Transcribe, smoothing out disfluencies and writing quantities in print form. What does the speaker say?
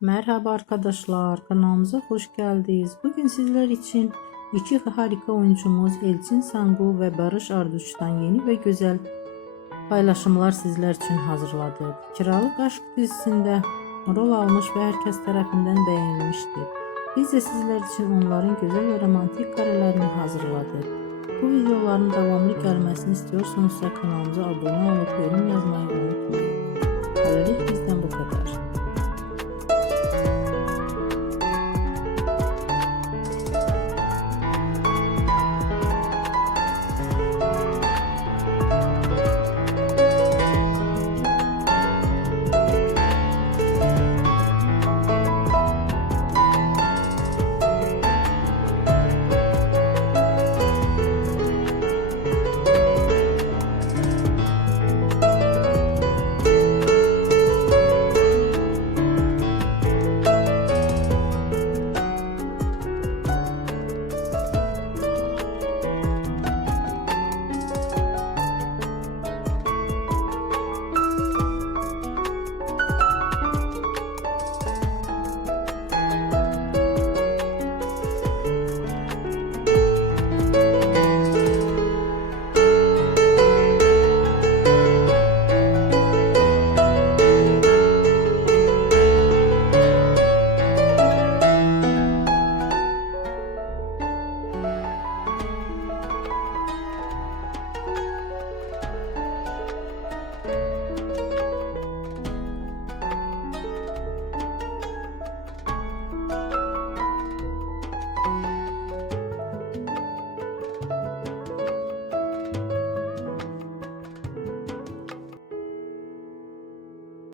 Merhaba arkadaşlar, kanalımıza hoş geldiniz. Bugün sizler için iki harika oyuncumuz Elçin Sangu ve Barış Arduç'tan yeni ve güzel paylaşımlar sizler için hazırladık. Kiralık Aşk dizisinde rol almış ve herkes tarafından beğenilmiştir. Biz de sizler için onların güzel ve romantik karelerini hazırladık. Bu videoların devamlı gelmesini istiyorsanız kanalımıza abone olup yorum yazmayı unutmayın. Böylelikle